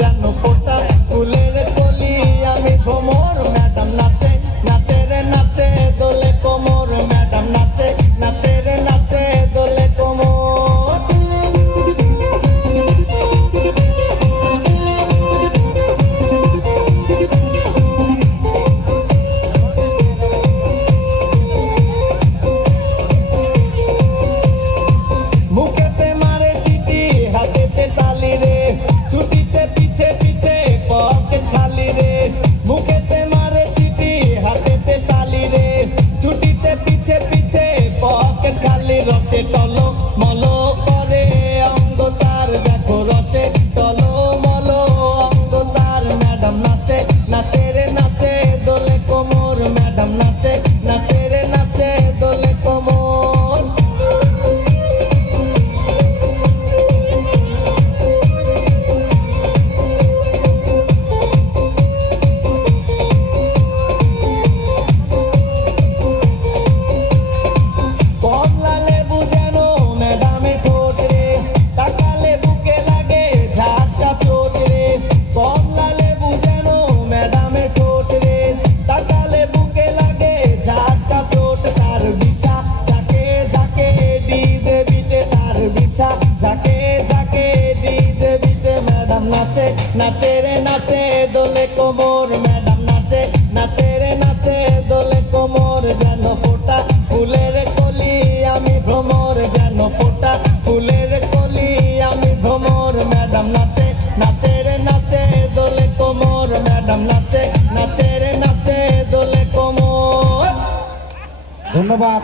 যেন ফোটা ফুলের কলি আমি ভ্রমর ম্যাডাম নাচে নাচে রে নাচে দোলে কোমর ম্যাডাম নাচে নাচে রে নাচে দোলে কোমর মুখেতে মারে চিঠি হাতেতে তালি রে ছুটিতে পিছে পিছে পকেট খালি রে মুখেতে মারে চিঠি হাতেতে তালি রে ছুটিতে পিছে পিছে পকেট খালি রসে টলো মলো করে অঙ্গ তার দেখো রসে টলো মলো অঙ্গ তার ম্যাডাম নাচে নাচে রে নাচে দোলে কোমর ম্যাডাম নাচে নাচে রে নাচে দোলে কোমর কমলা লেবু যেন ম্যাডামের ঠোঁট রে তাকালে বুকে লাগে ঝাঁটা চোট রে কমলা লেবু যেন ম্যাডামের ঠোঁট রে তাকালে বুকে লাগে ঝাঁটা চোট তার বিছা ঝাঁকে ঝাঁকে ডিজে বিটে তার বিছা ঝাঁকে ঝাঁকে ডিজে বিটে ম্যাডাম নাচে নাচে রে নাচে দোলে কোমর ম্যাডাম নাচে নাচে রে নাচে দোলে কোমর যেন ফোটা ফুলের কলি আমি ভ্রমর যেন ফোটা ফুলের কলি আমি ভ্রমর ম্যাডাম নাচে নাচে রে নাচে দোলে কোমর ম্যাডাম নাচে নাচে রে নাচে দোলে কোমর। ধন্যবাদ।